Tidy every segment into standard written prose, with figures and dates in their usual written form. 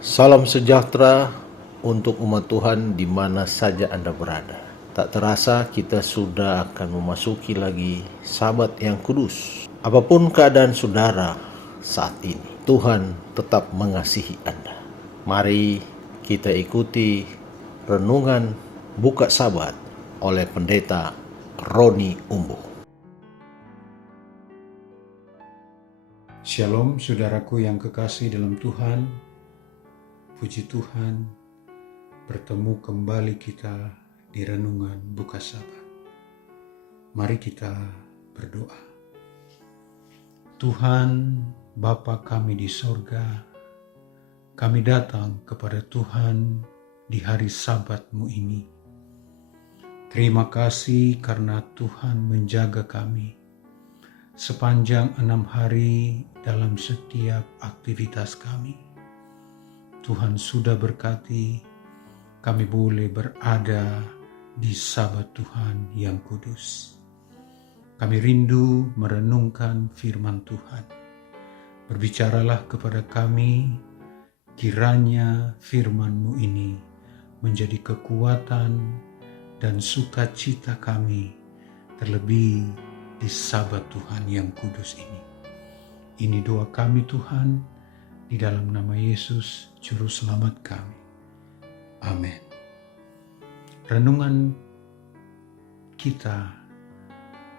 Salam sejahtera untuk umat Tuhan di mana saja Anda berada. Tak terasa kita sudah akan memasuki lagi Sabat yang kudus. Apapun keadaan saudara saat ini, Tuhan tetap mengasihi Anda. Mari kita ikuti renungan buka Sabat oleh Pendeta Roni Umbu. Shalom saudaraku yang kekasih dalam Tuhan. Puji Tuhan, bertemu kembali kita di renungan buka Sabat. Mari kita berdoa. Tuhan, Bapa kami di sorga, kami datang kepada Tuhan di hari Sabat-Mu ini. Terima kasih karena Tuhan menjaga kami sepanjang 6 hari dalam setiap aktivitas kami. Tuhan sudah berkati kami boleh berada di Sabat Tuhan yang kudus. Kami rindu merenungkan firman Tuhan. Berbicaralah kepada kami, kiranya firman-Mu ini menjadi kekuatan dan sukacita kami, terlebih di Sabat Tuhan yang kudus ini. Ini doa kami Tuhan, di dalam nama Yesus, Juru Selamat kami. Amin. Renungan kita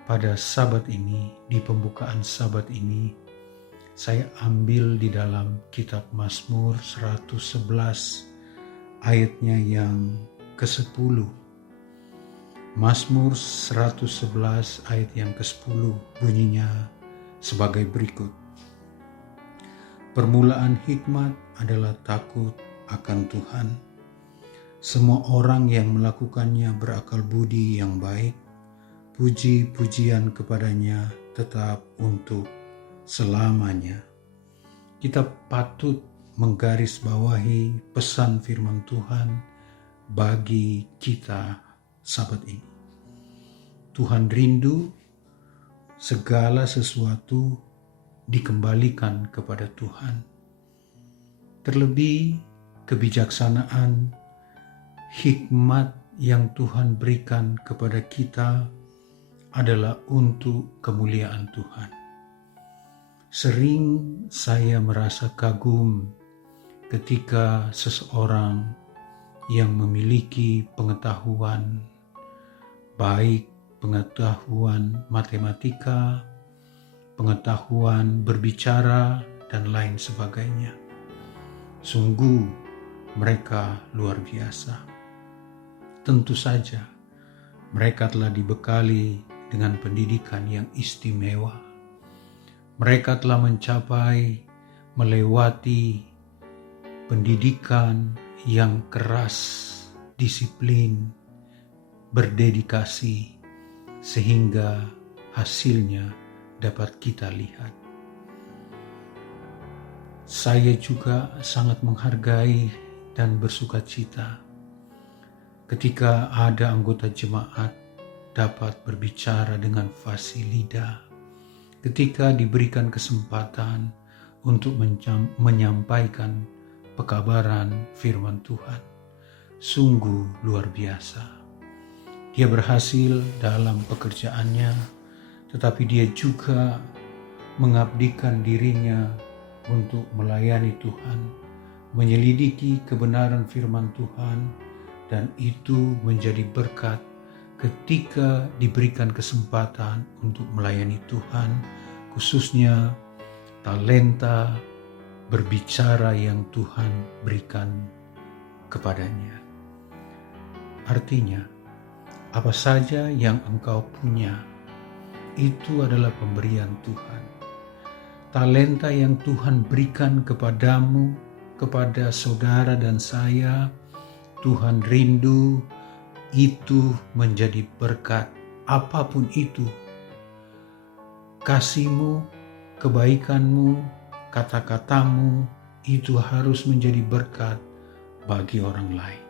pada Sabat ini, di pembukaan Sabat ini, saya ambil di dalam kitab Mazmur 111 ayatnya yang ke-10. Mazmur 111 ayat yang ke-10 bunyinya sebagai berikut. Permulaan hikmat adalah takut akan Tuhan. Semua orang yang melakukannya berakal budi yang baik. Puji-pujian kepadanya tetap untuk selamanya. Kita patut menggarisbawahi pesan firman Tuhan bagi kita Sabat ini. Tuhan rindu segala sesuatu dikembalikan kepada Tuhan. Terlebih kebijaksanaan, hikmat yang Tuhan berikan kepada kita adalah untuk kemuliaan Tuhan. Sering saya merasa kagum ketika seseorang yang memiliki pengetahuan, baik pengetahuan matematika, pengetahuan berbicara, dan lain sebagainya. Sungguh mereka luar biasa. Tentu saja mereka telah dibekali dengan pendidikan yang istimewa. Mereka telah melewati pendidikan yang keras, disiplin, berdedikasi, sehingga hasilnya dapat kita lihat. Saya juga sangat menghargai dan bersukacita ketika ada anggota jemaat dapat berbicara dengan fasih lidah, ketika diberikan kesempatan untuk menyampaikan pekabaran firman Tuhan. Sungguh luar biasa. Dia berhasil dalam pekerjaannya, tetapi dia juga mengabdikan dirinya untuk melayani Tuhan, menyelidiki kebenaran firman Tuhan, dan itu menjadi berkat ketika diberikan kesempatan untuk melayani Tuhan, khususnya talenta berbicara yang Tuhan berikan kepadanya. Artinya, apa saja yang engkau punya, itu adalah pemberian Tuhan. Talenta yang Tuhan berikan kepadamu, kepada saudara dan saya, Tuhan rindu itu menjadi berkat. Apapun itu, kasihmu, kebaikanmu, kata-katamu, itu harus menjadi berkat bagi orang lain.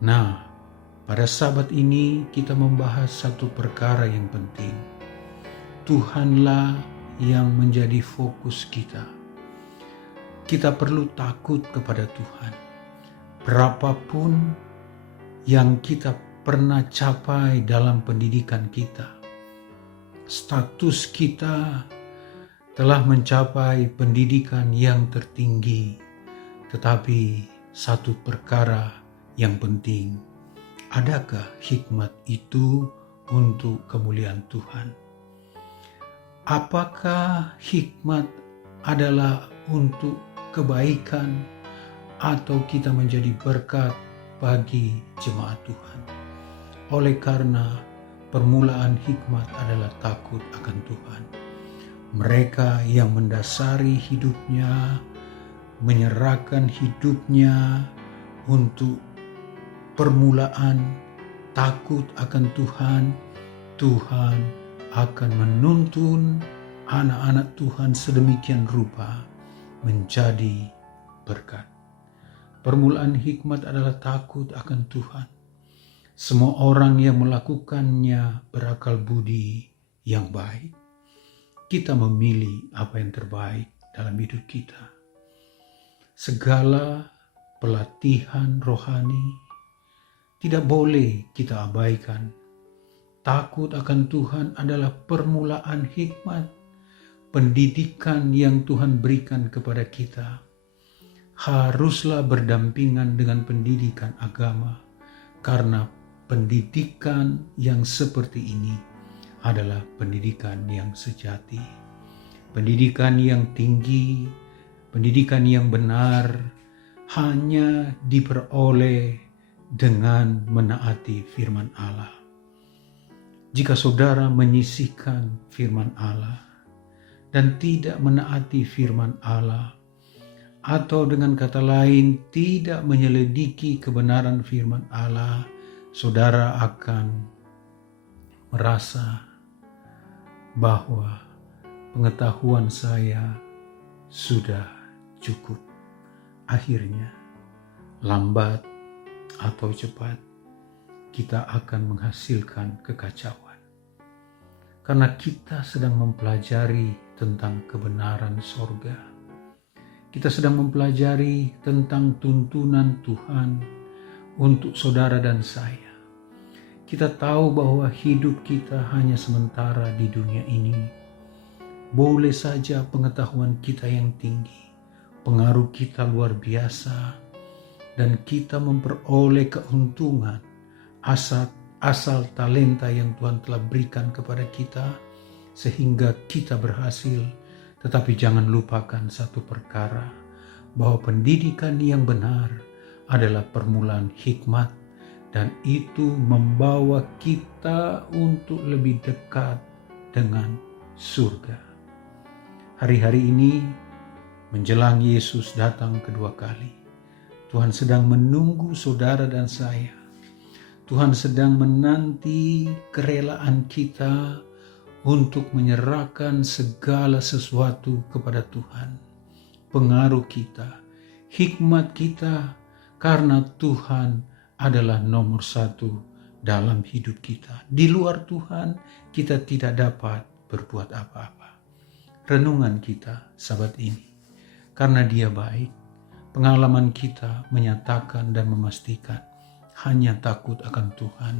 Nah, pada Sabat ini kita membahas satu perkara yang penting. Tuhanlah yang menjadi fokus kita. kita perlu takut kepada Tuhan. Berapapun yang kita pernah capai dalam pendidikan kita, status kita telah mencapai pendidikan yang tertinggi, tetapi satu perkara yang penting, adakah hikmat itu untuk kemuliaan Tuhan? Apakah hikmat adalah untuk kebaikan atau kita menjadi berkat bagi jemaat Tuhan? Oleh karena permulaan hikmat adalah takut akan Tuhan. Mereka yang mendasari hidupnya, menyerahkan hidupnya untuk permulaan takut akan Tuhan, Tuhan akan menuntun anak-anak Tuhan sedemikian rupa menjadi berkat. Permulaan hikmat adalah takut akan Tuhan. Semua orang yang melakukannya berakal budi yang baik. Kita memilih apa yang terbaik dalam hidup kita. Segala pelatihan rohani tidak boleh kita abaikan. Takut akan Tuhan adalah permulaan hikmat. Pendidikan yang Tuhan berikan kepada kita haruslah berdampingan dengan pendidikan agama, karena pendidikan yang seperti ini adalah pendidikan yang sejati, pendidikan yang tinggi, pendidikan yang benar hanya diperoleh dengan menaati firman Allah. Jika saudara menyisihkan firman Allah dan tidak menaati firman Allah, atau dengan kata lain tidak menyelidiki kebenaran firman Allah, saudara akan merasa bahwa pengetahuan saya sudah cukup. Akhirnya, lambat atau cepat, kita akan menghasilkan kekacauan. Karena kita sedang mempelajari tentang kebenaran sorga. Kita sedang mempelajari tentang tuntunan Tuhan untuk saudara dan saya. Kita tahu bahwa hidup kita hanya sementara di dunia ini. Boleh saja pengetahuan kita yang tinggi, pengaruh kita luar biasa, dan kita memperoleh keuntungan asal talenta yang Tuhan telah berikan kepada kita, sehingga kita berhasil. Tetapi jangan lupakan satu perkara, bahwa pendidikan yang benar adalah permulaan hikmat, dan itu membawa kita untuk lebih dekat dengan surga. Hari-hari ini menjelang Yesus datang kedua kali, Tuhan sedang menunggu saudara dan saya. Tuhan sedang menanti kerelaan kita untuk menyerahkan segala sesuatu kepada Tuhan. Pengaruh kita, hikmat kita, karena Tuhan adalah nomor satu dalam hidup kita. Di luar Tuhan, kita tidak dapat berbuat apa-apa. Renungan kita sahabat ini, karena Dia baik, pengalaman kita menyatakan dan memastikan hanya takut akan Tuhan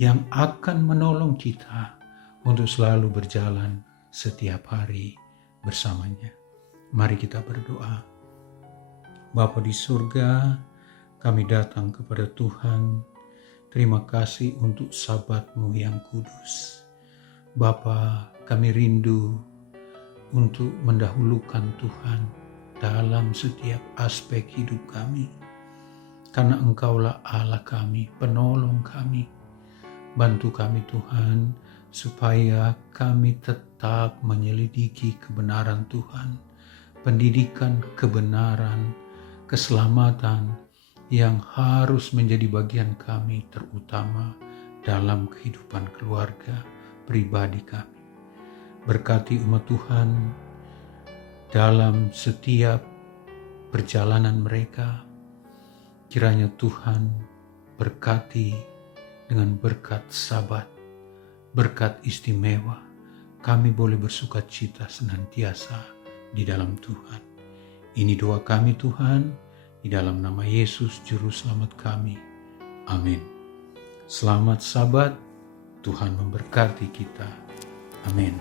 yang akan menolong kita untuk selalu berjalan setiap hari bersamanya. Mari kita berdoa. Bapa di surga, kami datang kepada Tuhan. Terima kasih untuk Sabat-Mu yang kudus. Bapa, kami rindu untuk mendahulukan Tuhan dalam setiap aspek hidup kami. Karena Engkaulah Allah kami, penolong kami. Bantu kami Tuhan, supaya kami tetap menyelidiki kebenaran Tuhan, pendidikan kebenaran, keselamatan yang harus menjadi bagian kami terutama dalam kehidupan keluarga pribadi kami. Berkati umat Tuhan dalam setiap perjalanan mereka. Kiranya Tuhan berkati dengan berkat Sabat, berkat istimewa. Kami boleh bersuka cita senantiasa di dalam Tuhan. Ini doa kami Tuhan, di dalam nama Yesus Juru Selamat kami. Amin. Selamat Sabat, Tuhan memberkati kita. Amin.